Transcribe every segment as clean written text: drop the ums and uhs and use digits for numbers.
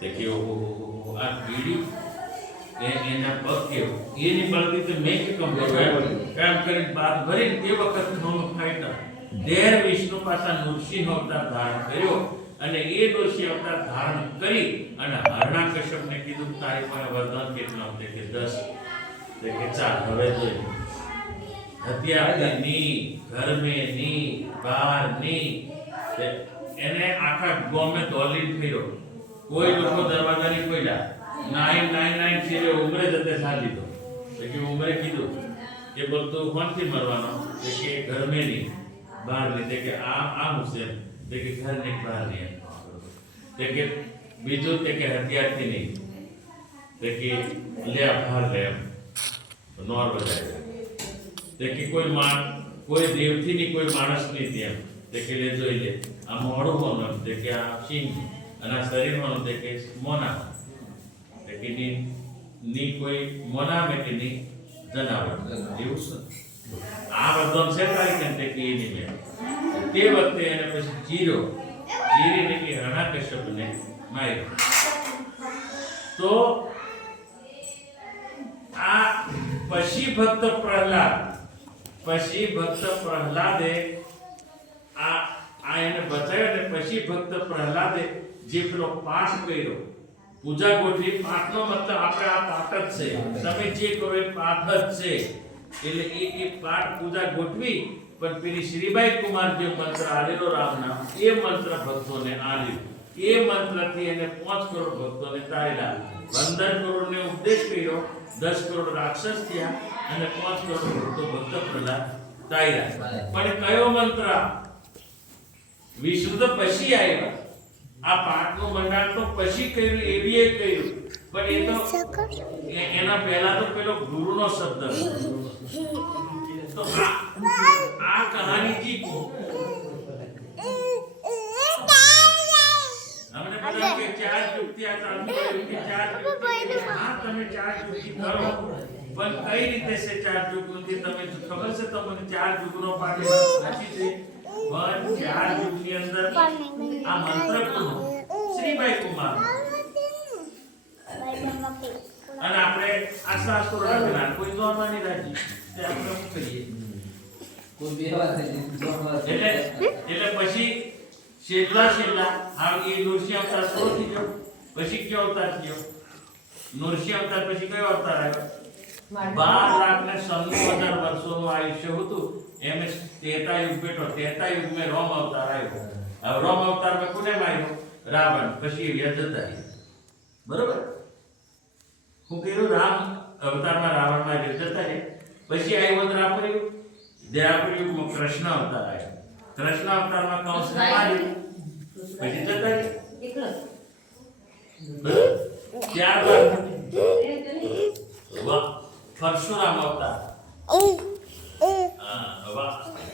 તે કે આ કીડી એના પગ કેવો એની બળતી તો મેં કે કામ કરી બાદ ભરી તે વખત નો ફાઈટર દેર વિષ્ણુ પાછા નૃસિંહ અવતાર ધારણ કર્યો અને એ નૃસિંહ અવતાર ધારણ કરી અને હરણાકશ્યપને કીધું તારી પાસે વરદાન કેટલા તે કે 10 તે કે ચાલ હવે જોઈ હત્યા ની ઘર મે ની બહાર ની એને આખા ગામે દોલી ફેરો કોઈ લોકો દરવાજા ની ખોલ્યા 999 છે ઉમરે જતે સાલી દો કે ઉમરે કીધું કે બોલતો કોણથી મરવાનો કે ઘર મે ની બહાર ની કે આ મુસ્લિમ કે ઘર ની બહાર ની કે બીજું કે હત્યાથી નહીં કે લે બહાર લે નોર બજાય કે કોઈ દેવથી ની કોઈ માણસ ની તેમ કે લે જોઈ લે આ મોડું હોનું કે આ સિંહ અને આ શરીર હોનું કે મોના કે ની કોઈ મોના મે કે ની જનાવર એવું છે આ વરદાન છે તારી કે એની મે તે વખતે એને પછી ચીરીને કે હરણાકશ્યપને માર્યો તો આ પછી ભક્ત પ્રહલાદે આ એને બચાવ્યો ને પછી ભક્ત પ્રહલાદે જે પેલો પાઠ કર્યો પૂજા ગોઠવી પાઠનો મતલબ આપણે આ પાઠ જ છે તમે જે કરો એ પાઠ જ છે એટલે એ પાઠ પૂજા ગોઠવી પણ પેલી શ્રીબાઈ કુમાર જે મંત્ર આલેલો રામના એ મંત્ર ભક્તોને આલ્યો એ મંત્રથી એને 5 કરોડ ભક્તોને તારેલા 15 કરોડને ઉપદેશ કર્યો 10 કરોડ રાક્ષસ થયા અને 5 કરોડ ભક્તો ભક્ત પ્રહલાદ તાર્યા પણ કયો મંત્ર વિષ્ણુ તો પછી આવ્યા આ પાઠનું મંડાણ તો પછી કર્યું એવી કર્યું પણ એ તો એના પહેલા તો પેલો ગુરુનો શબ્દ તો આ કહાની જી हमने बोला कि 4 युक्तियां चालू करी कि 4 युक्ति हां તમે 4 युक्ति કરો પણ કઈ રીતે છે 4 યુગની તમે ખબર છે તમને 4 યુગનો પાઠ વાંચી છે પણ 4 યુગની અંદર આ મંત્ર કોનો શ્રીબાઈ કુમાર અને આપણે આ શાસ્ત્રો રાખેલા કોઈ નોર્માલી રાખી તે આપણે શું કરીએ કોઈ બેવા થઈ એટલે પછી છેલ્લા આ એ નૃસિંહ અવતાર શરૂ થઈ ગયો પછી કયો અવતાર થયો નૃસિંહ અવતાર પછી કયો અવતાર આવ્યો 12,96,000 વર્ષોનું આયુષ્ય હતું એમ ત્રેતા યુગ બેઠો ત્રેતા યુગ में रोम अवतार આવ્યો अब रोम अवतार में કોને માર્યો રાવણ પછી વ્યજતા બરોબર હું કહેલું રામ અવતારમાં રાવણ માં વ્યજતા છે પછી આવ્યો દ્વાપર યુગમાં કૃષ્ણ અવતાર આવ્યો કૃષ્ણ અવતારમાં કંસને માર્યો પછી જતા એકલો ત્યારબાદ પરશુરામ અવતાર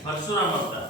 પરશુરામ અવતાર